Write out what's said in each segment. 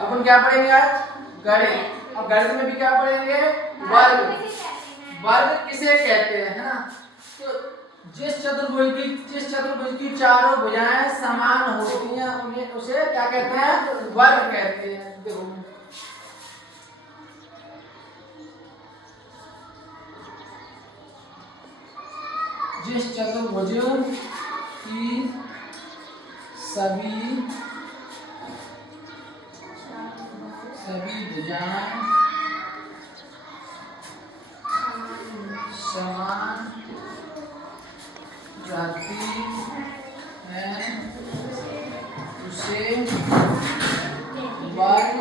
अपन क्या पढ़ेंगे आज? गणित। अब गणित में भी क्या पढ़ेंगे? वर्ग। वर्ग किसे कहते हैं, है ना? तो जिस चतुर्भुज की चारों भुजाएं समान होती हैं उन्हें उसे क्या कहते हैं? वर्ग कहते हैं। देखो जिस चतुर्भुज की सभी भुजाएं समान रहती हैं उसे वर्ग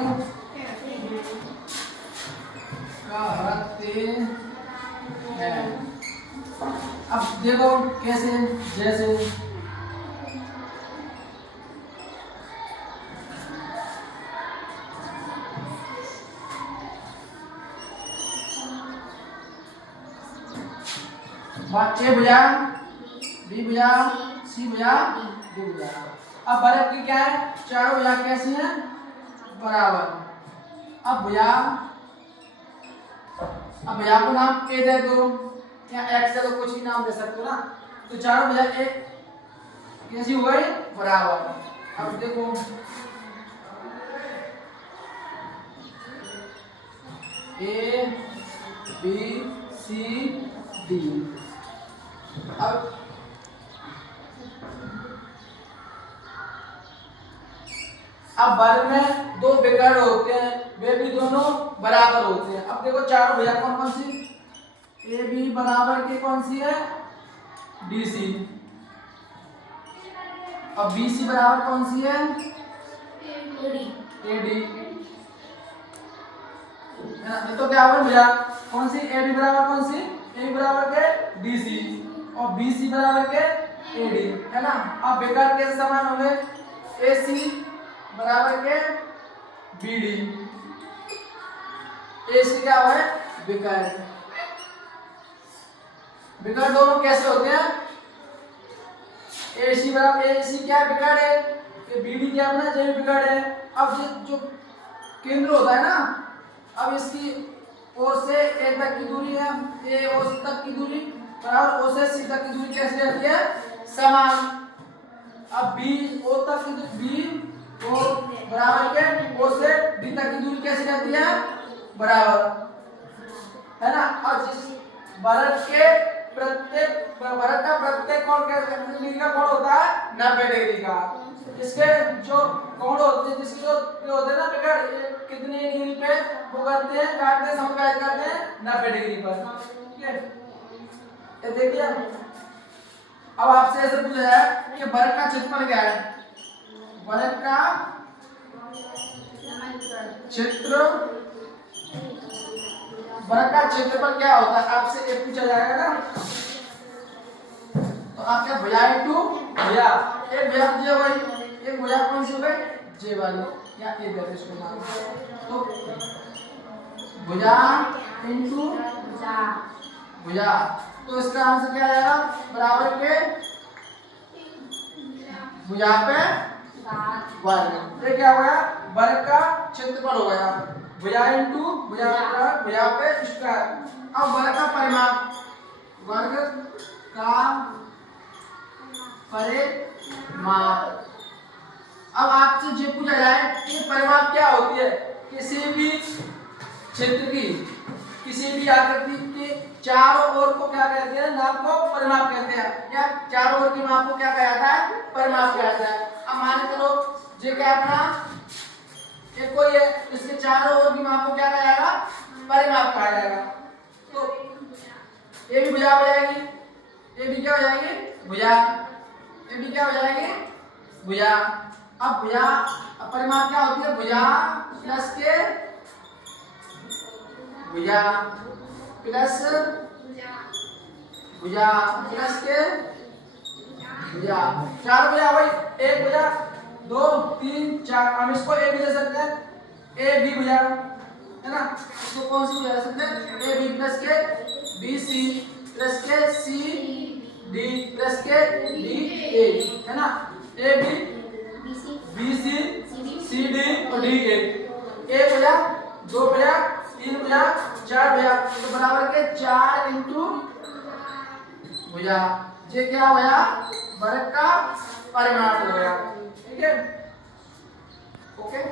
कहते हैं। अब देखो कैसे, जैसे ए भुजा, बी भुजा, सी भुजा, डी भुजा। अब वर्ग की क्या है? चारों भुजा कैसी हैं? बराबर। अब भुजा को नाम ए दे दो या एक्स दे दो, कुछ भी नाम दे सकते हो ना। तो चारों भुजा ए कैसी हो गई? बराबर। अब देखो ए बी सी डी। अब वर्ग में दो विकर्ण होते हैं, वे भी दोनों बराबर होते हैं। अब देखो चारों भुजा कौन कौन सी? ए बी बराबर के कौन सी है? D C. अब बी सी बराबर कौन सी है? A D. तो क्या होगा भुजा कौन सी? ए बी बराबर कौन सी? ए बराबर के डी सी और बी सी बराबर के ए डी, है ना? अब विकर्ण कैसे समान होंगे? ए सी बराबर के बी डी। ए सी क्या हुआ है? विकर्ण। विकर्ण दोनों कैसे होते हैं? ए सी बराबर ए सी क्या विकर्ण है? ये बी डी क्या अपना जैव विकर्ण है। अब जो केंद्र होता है ना, अब इसकी ओ से ए तक की दूरी है, ए ओ तक की दूरी बराबर ओ से सी तक की दूरी कैसे रहती है? समान। अब बी ओ तक की दूरी बी ओ बराबर के ओ से डी तक की दूरी कैसी रहती है? बराबर, है ना? और जिस वर्ग का प्रत्येक कोण कैसे डिग्री का कोण होता है? 90 डिग्री का। इसके जो कोण होते हैं, जिसके जो होते हैं ना विकर्ण, कितनी डिग्री पे वो करते हैं? काटते हैं, समव्याय करते हैं 90 डिग्री पर। ठीक है, ये देखिए। अब आपसे ऐसे पूछा है कि वर्ग का क्षेत्रफल क्या है? वर्ग का क्षेत्रफल क्या होता है? आपसे ये पूछा जाएगा ना। तो आप क्या भुजा इनटू भुजा, एक भुजा जे वाली, एक भुजा कौन सी हो गई? जे वाली या ए दे इसको नाम। तो भुजा इनटू भुजा, तो इसका आंसर क्या आएगा? बराबर के भुजा पे वर्ग। ये क्या हो गया? वर्ग का क्षेत्रफल हो गया। भुजा इनटू भुजा पे स्क्वायर। अब वर्ग का परिमाप, वर्ग का परिमाप। अब आपसे जो पूछा जाए कि परिमाप क्या होती है? किसी भी क्षेत्र की किसी भी आकृति के चारों ओर को क्या कहते हैं? नाप को परिमाप कहते हैं, या चारों ओर की माप को क्या कहा जाता है? परिमाप कहा जाता है। अब मान चलो ये क्या अपना ये कोई है, इसके चारों ओर की माप को क्या कहा जाएगा? परिमाप कहा जाएगा। तो ये भी भुजा हो जाएगी, ये भी क्या हो जाएगी? भुजा, ये भी क्या हो जाएगी? भुजा। अब भुजा परिमाप क्या होती है? भुजा प्लस के भुजा प्लस भुजा प्लस के भुजा। चार भुजा भाई, एक भुजा 2 3 4। हम इसको ए भी दे सकते हैं, ए बी भुजा, है ना? इसको कौन सी भुजा दे सकते हैं? ए बी प्लस के बी सी प्लस के सी डी प्लस के डी ए, है ना? A B C C D और डी ए। एक भैया, दो भैया, तीन भैया, चार भैया, तो बराबर के 4 इंटू भैया, ये क्या भैया वर्ग का परिमाण हो गया। ठीक है, ओके।